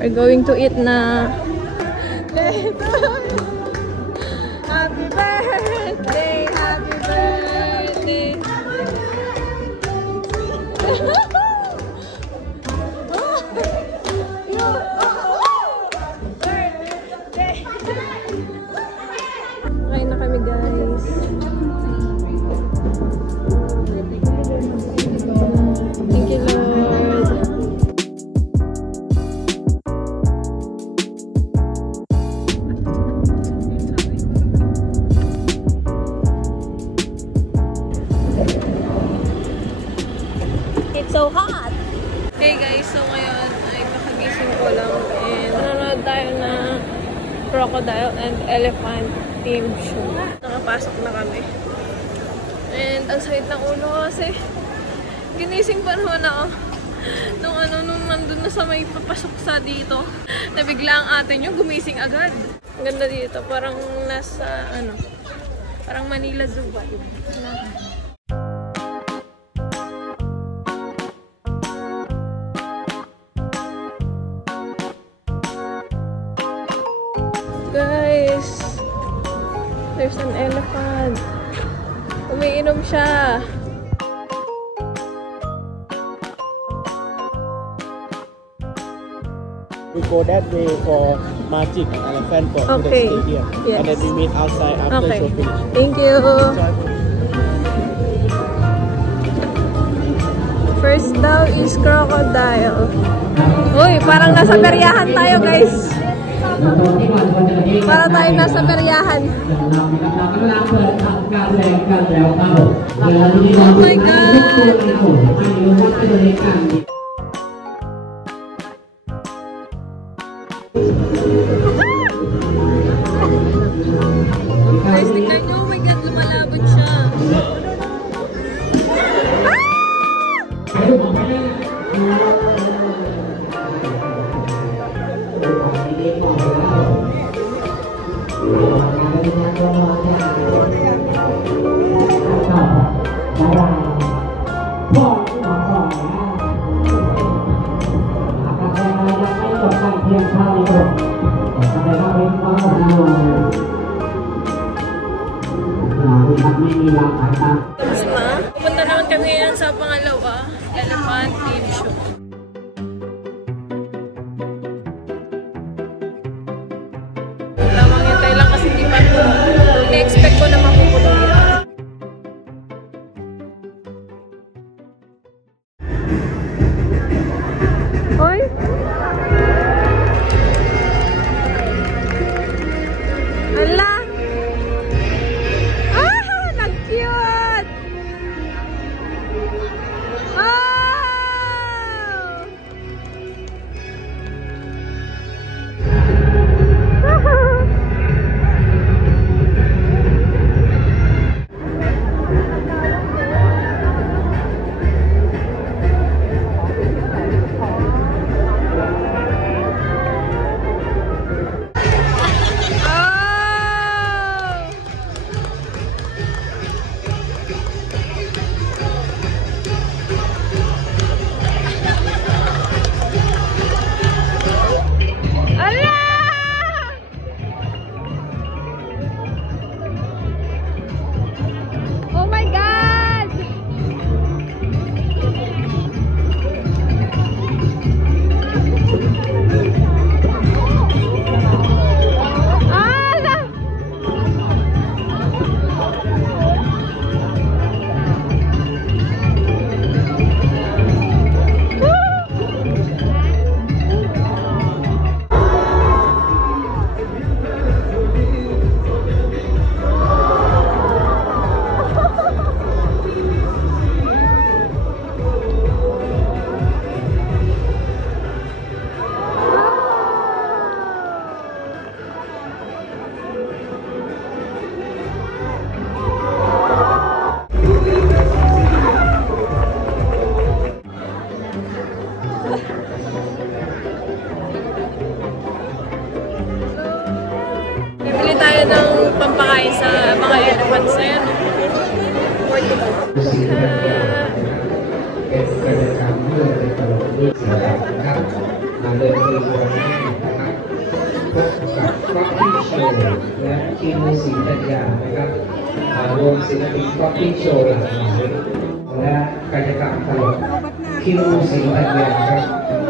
We're going to eat na. Happy birthday! Happy birthday! Kain na kami, guys. Thank you, Lord. It's so hot! Hey guys, so ngayon ay makagising ko lang and nanonood tayo na crocodile and elephant team show. Nakapasok na kami. And ang sakit ng ulo kasi ginising pa naman ako nung nandun na sa may papasok sa dito. Nabigla ang ate nyo, gumising agad. Ang ganda dito, parang nasa parang Manila Zoo vibe. Guys, there's an elephant. Umiinom siya. We go that way for Magic Elephant Park to the stadium. Yes. And then we meet outside after show finish. Thank you. First daw is crocodile. Uy, parang nasa peryahan tayo, guys. Para tayo nasa peryahan. Oh my God! Guys, tignan nyo. Oh my God, lumalabot siya. Tapos na. Pupunta naman kami ngayon sa pangalawa, elephant team show. Lamang hintay lang kasi di pa na-expect ko na mapupunta. Hoy! Ala! Nag-cute! Oh! pampakain sa mga elephants na yan. เดินขบวนนะครับพบกับก๊อปปี้โชว์และทีมศิลปัญญานะครับรวมศิลปินก๊อปปี้โชว์หลากหลายและกิจกรรมตลกคิวศิลปัญญาครับ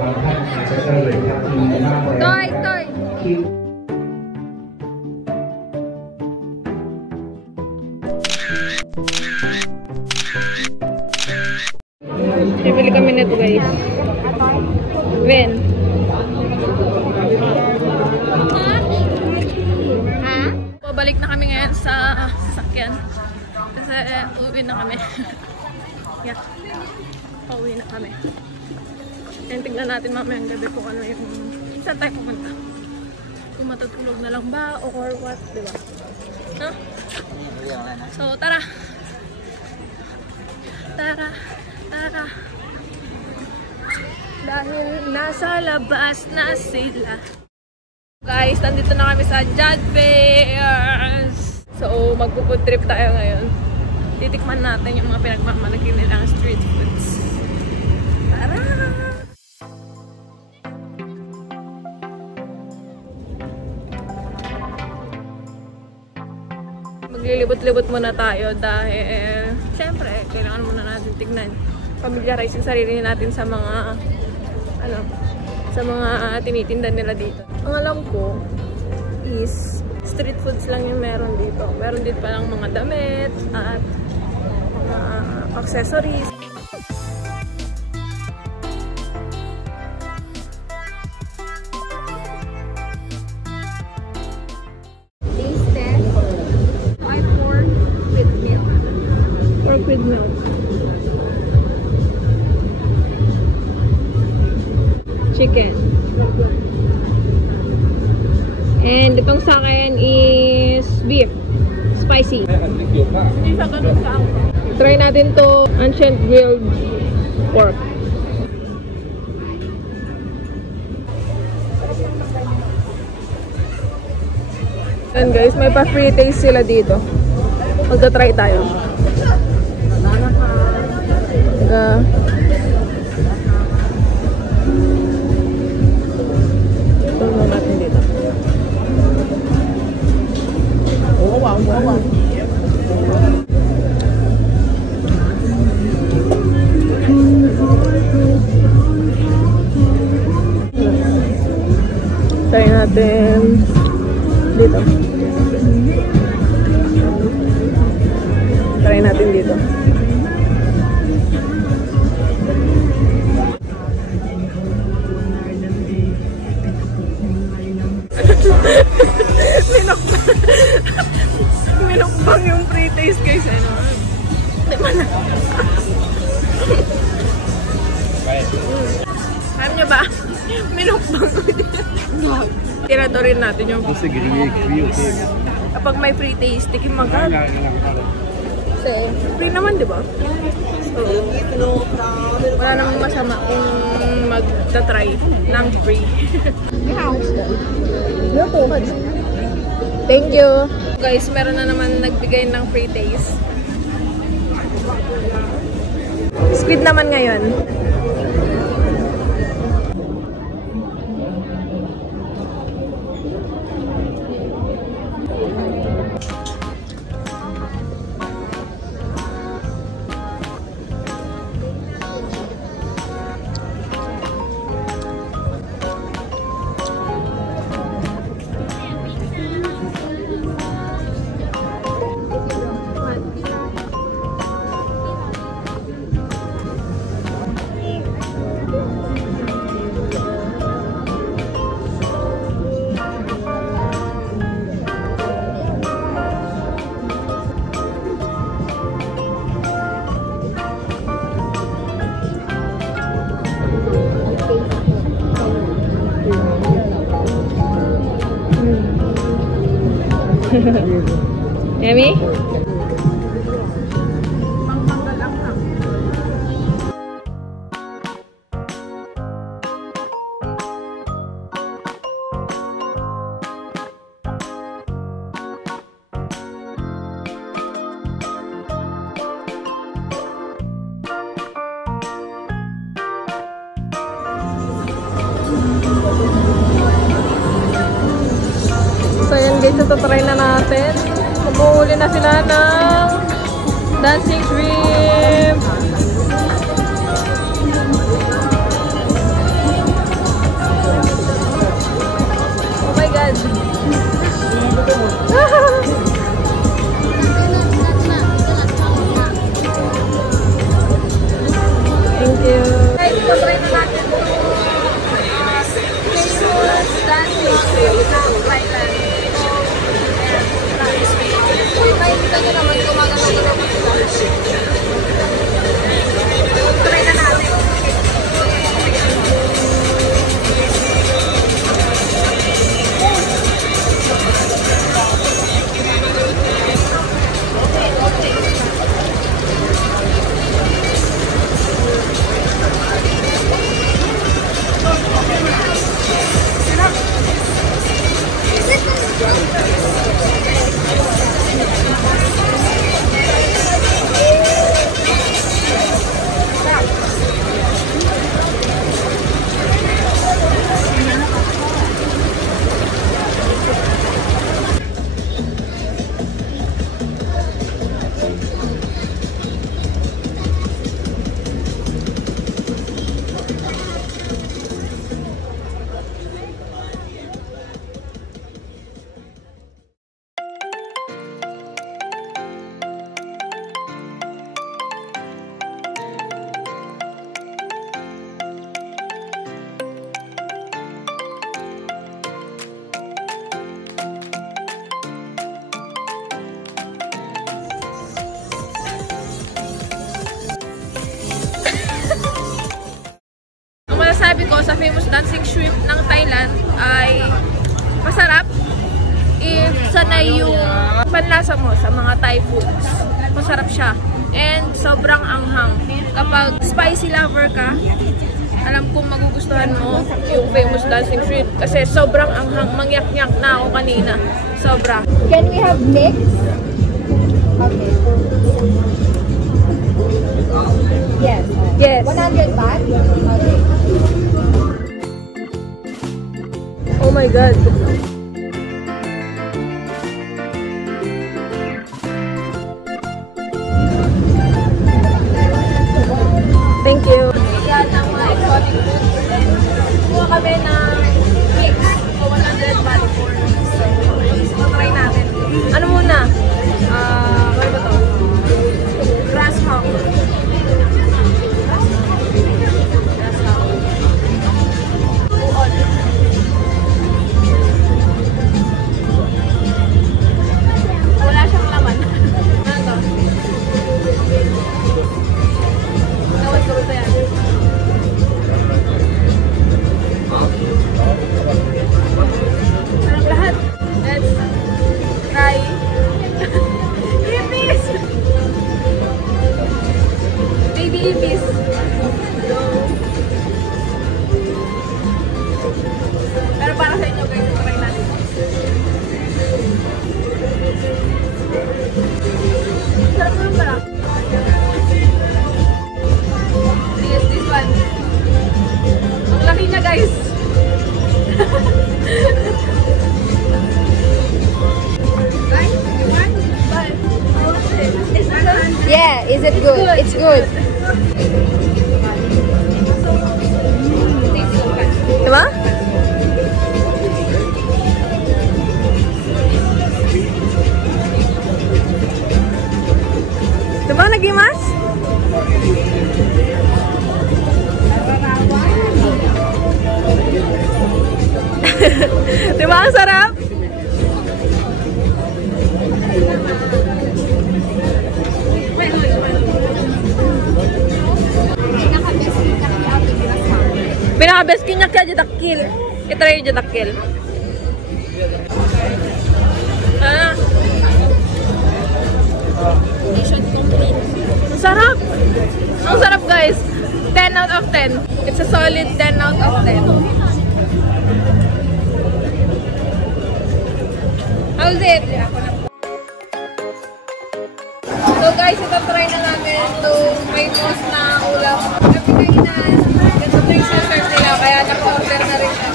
บางท่านอาจจะเคยเห็นทัพทีบ้างแล้วคิว Bibili kami nito guys. When? Pabalik na kami ngayon sa sakyan. Kasi uuwi na kami. Yeah. Pauwi na kami. And tignan natin mamayang gabi kung ano yung saan tayo pumunta. Kung matutulog na lang ba or what, diba? Huh? So tara! Tara! Tara! Dahil nasa labas na sila. Guys, nandito na kami sa Jad Fairs. So, magpo-food trip tayo ngayon. Titikman natin yung mga pinagmamalaki nilang street foods. Tara! Maglilibot-libot muna tayo dahil siyempre, kailangan muna natin tignan. Familiarize yung sarili natin sa mga sa mga tinitinda nila dito. Ang alam ko is street foods lang yung meron dito. Meron dito pa lang mga damit at mga accessories. Pork with milk. Chicken. And itong sa akin is beef. Spicy. Try natin to ancient grilled pork. And guys, may pa-free taste sila dito. Magta-try tayo. Ito natin dito. Try natin dito. Try natin dito. Minukbang yung pre-taste guys, ano? Di ba na? Alam nyo ba? Minukbang ko dito. Tirato rin natin yung kapag may free taste, tikim magad. Kasi free naman, di ba? So, wala namang masama kung magta-try ng free. Thank you! Guys, meron na naman nagbigay ng free taste. Squid naman ngayon. Yummy? So yan guys, ito try na natin. Mag-uuli na sila ng dancing shrimp. Oh my god. Thank you. Guys, try na natin famous dancing shrimp ng Thailand. Nakikita nyo naman gumagalaw-galaw na sila. Try na natin. Sabi ko sa famous dancing shrimp ng Thailand ay masarap if sanay yung panlasa mo sa mga Thai foods. Masarap siya and sobrang anghang. Kapag spicy lover ka, alam kong magugustuhan mo yung famous dancing shrimp kasi sobrang anghang. Mangyak-nyak na ako kanina. Sobra. Can we have mix? Okay. Yes. Yes. 100 baht? Okay. Oh my god. Thank you. Yan ang mga exotic food. Kuha kami ng mix. So 100 baht for mix. So try natin. Ano muna? Ano ba to? Grasshopper. Pero para sa inyo guys, try natin. Sarap naman pala. Yes, this one. Ang laki niya guys. Yeah, is it good? It's good. Diba? Diba nagimas? Diba ang sarap? Pinaka-best kinyak kaya jadakil. Itry yung jadakil. Mission complete. Ang sarap! Ang sarap guys! 10 out of 10. It's a solid 10 out of 10. How's it? So guys, ito try na namin itong famous na ulam. Sabi kanina, ito yung serve nila, kaya naka-order na rin siya.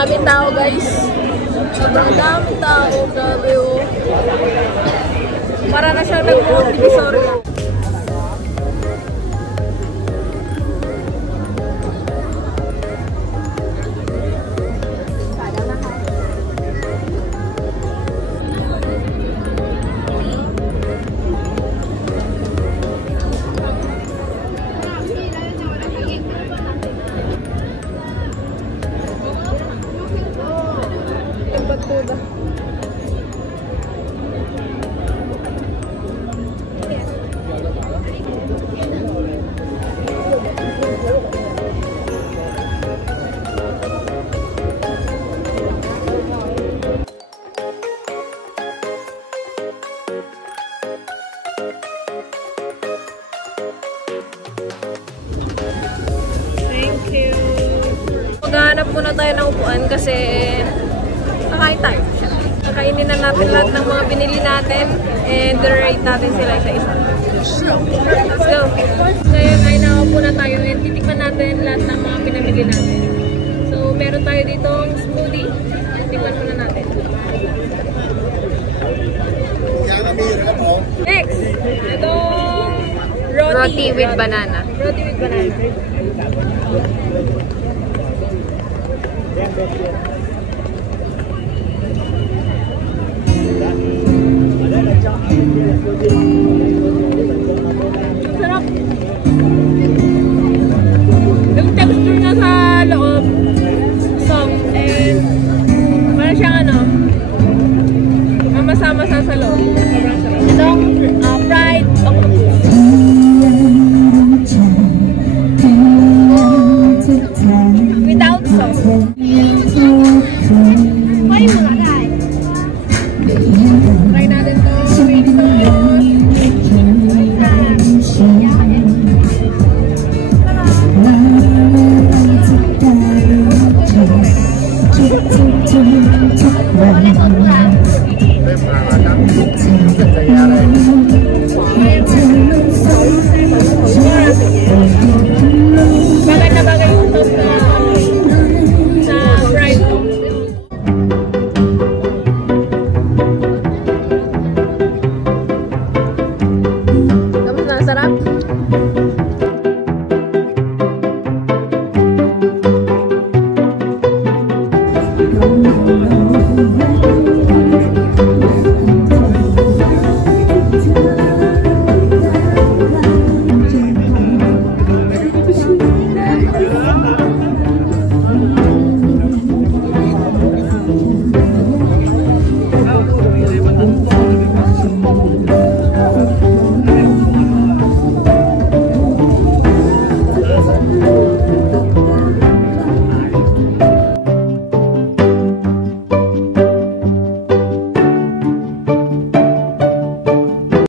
daming tao, guys. Sobrang daming tao. Grabe, oh. Para na siyang nag-Divisoria. Thank you. Maghanap muna tayo ng upuan kasi kakain tayo. Kakainin na natin lahat ng mga binili natin and rate natin sila isa-isa. Let's go! Ngayon ay nakaupo na tayo and titikman natin lahat ng mga pinamili natin. So, meron tayo ditong smoothie. Tikman muna natin. Next! Itong roti with banana. Roti with banana. Ada